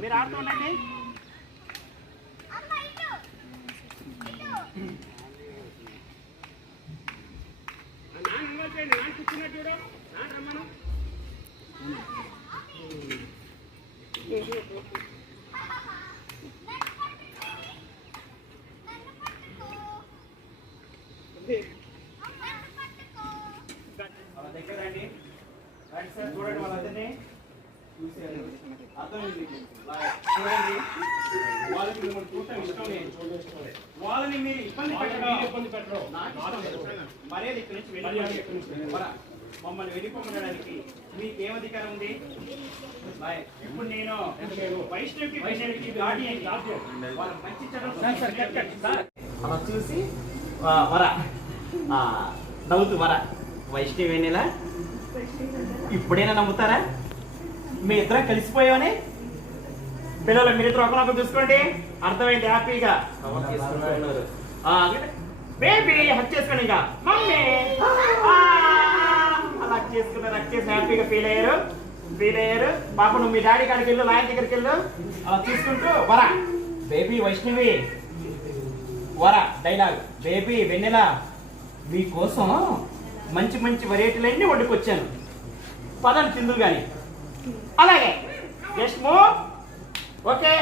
మీరు ఆడుతూ ఉండండి. కూర్చున్నట్టు చూడు, రమ్మను. దగ్గర రండి. రండి సార్, చూడండి వాళ్ళందరినీ. అర్థమైంది చూడండి. వాళ్ళకి మిమ్మల్ని చూడటం ఇష్టం లేదు. వాళ్ళని మీరు ఇబ్బంది పెట్టరు. మర్యాద ఇక్కడి నుంచి మమ్మల్ని వెళ్ళిపోమనడానికి మీకేం అధికారం ఉంది? ఇప్పుడు నేను వైష్ణవికి గార్డియన్, వాళ్ళ మంచి అలా చూసి వరా నవ్వుతూ వరా వైష్ణవి వెన్నెలా ఇప్పుడైనా నమ్ముతారా? మీ ఇద్దరం కలిసిపోయామని? పిల్లలు మీరిద్దరు ఒకరినొకరు చూసుకోండి. అర్థమైంది? హ్యాపీగా బేబీ హక్ చేసుకోండి. ఇంకా మమ్మీ అలా హక్ చేసి హ్యాపీగా ఫీల్ అయ్యారు. పాప నువ్వు మీ డాడీ కాడికి వెళ్ళు, లాయర్ దగ్గరికి వెళ్ళు. అలా చూసుకుంటూ వరా బేబీ వైష్ణవి వరా డైలాగ్. బేబీ వెన్నెల మీకోసం మంచి మంచి వెరైటీలన్నీ వండుకొచ్చాను, పదండి తిందురు కానీ. అలాగే జస్ట్ మూవ్. ఓకే.